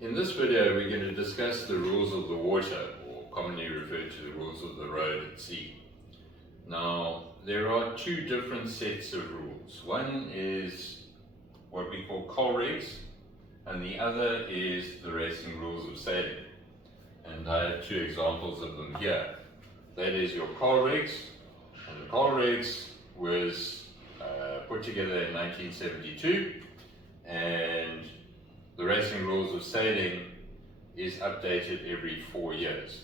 In this video, we're going to discuss the rules of the water, or commonly referred to the rules of the road at sea. Now, there are two different sets of rules. One is what we call coal regs, and the other is the racing rules of sailing. And I have two examples of them here. That is your coal regs, and the coal regs was put together in 1972, and the racing rules of sailing is updated every 4 years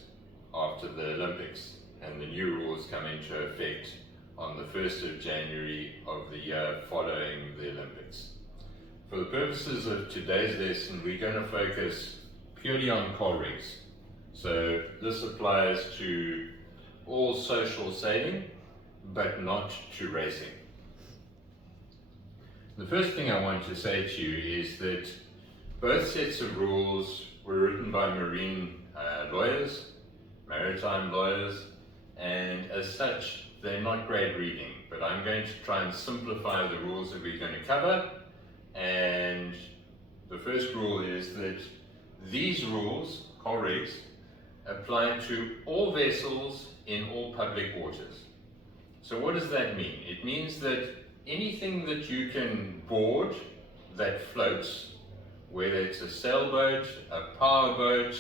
after the Olympics, and the new rules come into effect on the 1st of January of the year following the Olympics. For the purposes of today's lesson, we're going to focus purely on coal regs. So this applies to all social sailing, but not to racing. The first thing I want to say to you is that both sets of rules were written by marine lawyers, maritime lawyers, and as such, they're not great reading, but I'm going to try and simplify the rules that we're going to cover. And the first rule is that these rules, coal regs, apply to all vessels in all public waters. So what does that mean? It means that anything that you can board that floats, whether it's a sailboat, a powerboat,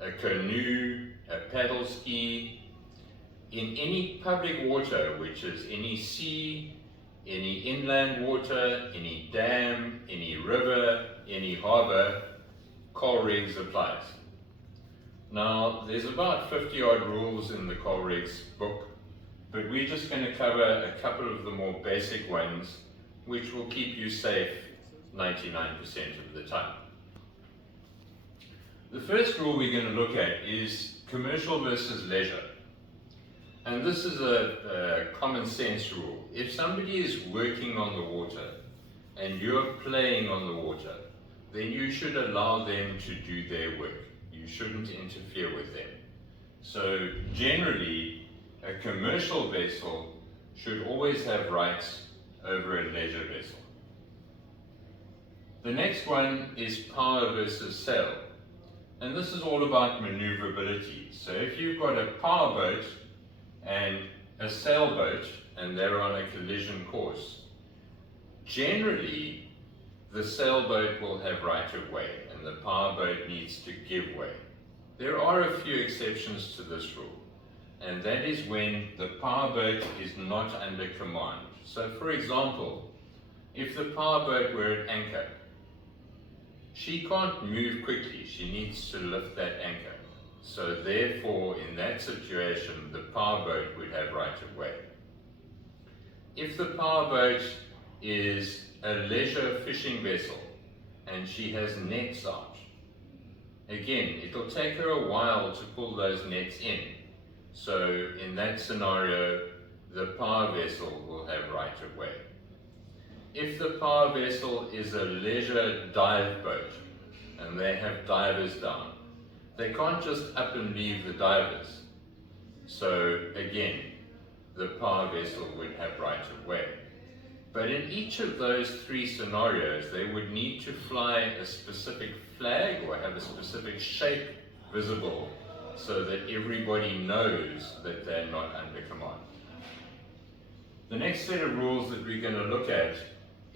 a canoe, a paddle ski, in any public water, which is any sea, any inland water, any dam, any river, any harbour, coal regs applies. Now, there's about 50 odd rules in the coal regs book, but we're just going to cover a couple of the more basic ones, which will keep you safe 99% of the time. The first rule we're going to look at is commercial versus leisure. And this is a common sense rule. If somebody is working on the water and you're playing on the water, then you should allow them to do their work. You shouldn't interfere with them. So generally, a commercial vessel should always have rights over a leisure vessel. The next one is power versus sail. And this is all about maneuverability. So if you've got a powerboat and a sailboat and they're on a collision course, generally the sailboat will have right of way and the powerboat needs to give way. There are a few exceptions to this rule, and that is when the powerboat is not under command. So for example, if the powerboat were at anchor, she can't move quickly, she needs to lift that anchor. So therefore, in that situation, the powerboat would have right of way. If the powerboat is a leisure fishing vessel and she has nets out, again, it'll take her a while to pull those nets in. So in that scenario, the power vessel will have right of way. If the power vessel is a leisure dive boat and they have divers down, they can't just up and leave the divers. So again, the power vessel would have right of way. But in each of those three scenarios, they would need to fly a specific flag or have a specific shape visible so that everybody knows that they're not under command. The next set of rules that we're going to look at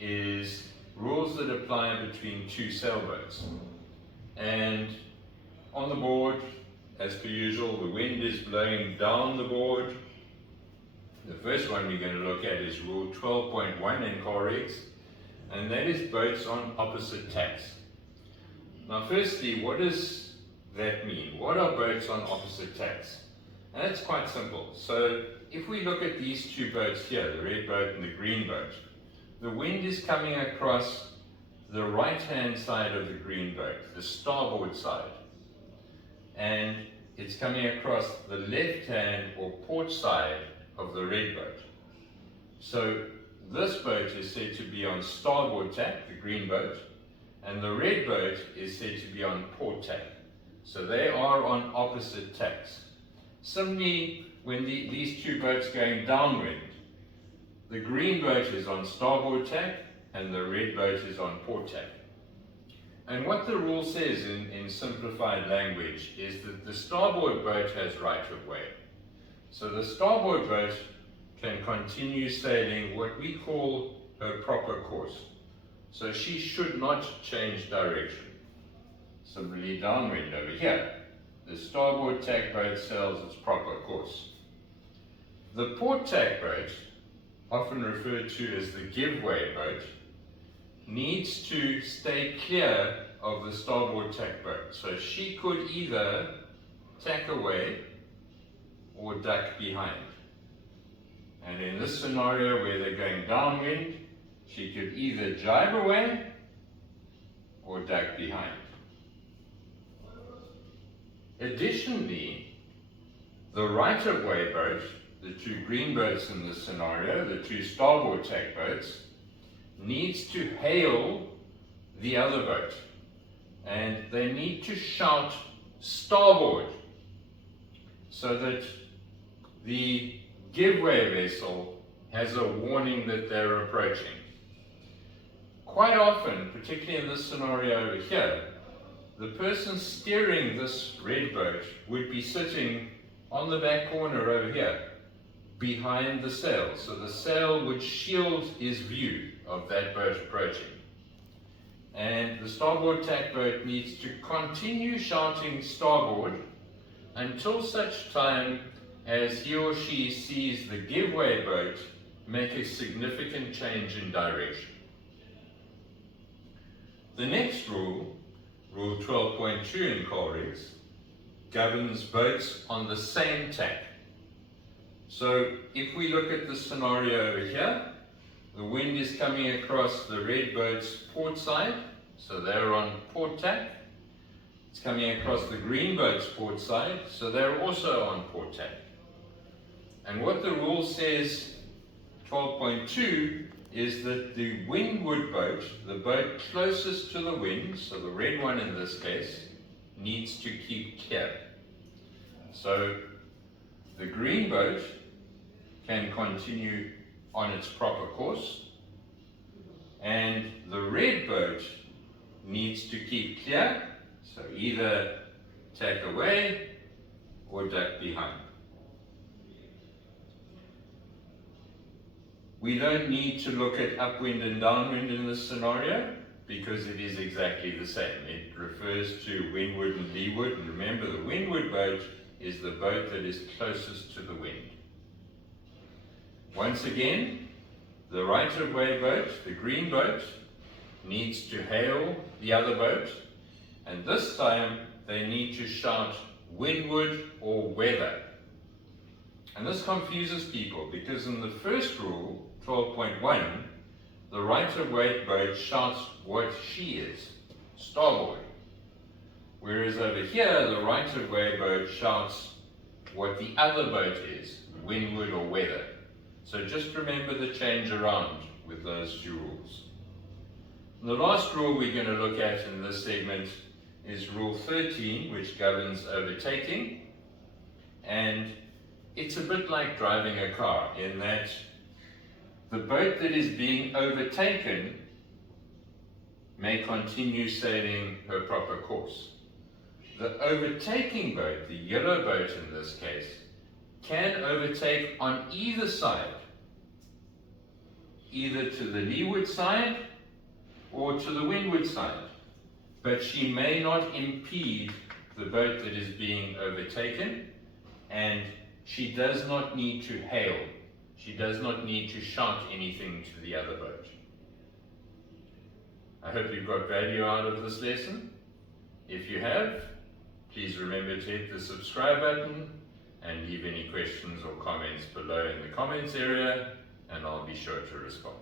is rules that apply between two sailboats. And on the board, as per usual, the wind is blowing down the board. The first one we're going to look at is rule 12.1 in coal regs, and that is boats on opposite tacks. Now firstly, what does that mean? What are boats on opposite tacks? And it's quite simple. So if we look at these two boats here, the red boat and the green boat, the wind is coming across the right-hand side of the green boat, the starboard side, and it's coming across the left-hand or port side of the red boat. So this boat is said to be on starboard tack, the green boat, and the red boat is said to be on port tack. So they are on opposite tacks. Similarly, when these two boats going downwind, the green boat is on starboard tack and the red boat is on port tack. And what the rule says in simplified language is that the starboard boat has right of way. So the starboard boat can continue sailing what we call her proper course. So she should not change direction. Similarly downwind over here, the starboard tack boat sails its proper course. The port tack boat, often referred to as the give-way boat, needs to stay clear of the starboard tack boat. So she could either tack away or duck behind. And in this scenario where they're going downwind, she could either jibe away or duck behind. Additionally, the right-of-way boat, the two green boats in this scenario, the two starboard tack boats, needs to hail the other boat. And they need to shout starboard so that the give-way vessel has a warning that they're approaching. Quite often, particularly in this scenario over here, the person steering this red boat would be sitting on the back corner over here, behind the sail. So the sail would shield his view of that boat approaching. And the starboard tack boat needs to continue shouting starboard until such time as he or she sees the give-way boat make a significant change in direction. The next rule, Rule 12.2 in coal rigs, governs boats on the same tack. So if we look at the scenario over here, the wind is coming across the red boat's port side, so they're on port tack. It's coming across the green boat's port side, so they're also on port tack. And what the rule says, 12.2, is that the windward boat, the boat closest to the wind, so the red one in this case, needs to keep clear. So the green boat can continue on its proper course, and the red boat needs to keep clear, so either tack away or duck behind. We don't need to look at upwind and downwind in this scenario because it is exactly the same. It refers to windward and leeward, and remember the windward boat is the boat that is closest to the wind. Once again, the right-of-way boat, the green boat, needs to hail the other boat, and this time they need to shout windward or weather. And this confuses people because in the first rule, 12.1, the right-of-way boat shouts what she is, starboard. Whereas over here, the right-of-way boat shouts what the other boat is, windward or weather. So just remember the change around with those two rules. And the last rule we're going to look at in this segment is Rule 13, which governs overtaking. And it's a bit like driving a car in that the boat that is being overtaken may continue sailing her proper course. The overtaking boat, the yellow boat in this case, can overtake on either side, either to the leeward side or to the windward side, but she may not impede the boat that is being overtaken, and she does not need to hail. She does not need to shout anything to the other boat. I hope you've got value out of this lesson. If you have, please remember to hit the subscribe button and leave any questions or comments below in the comments area, and I'll be sure to respond.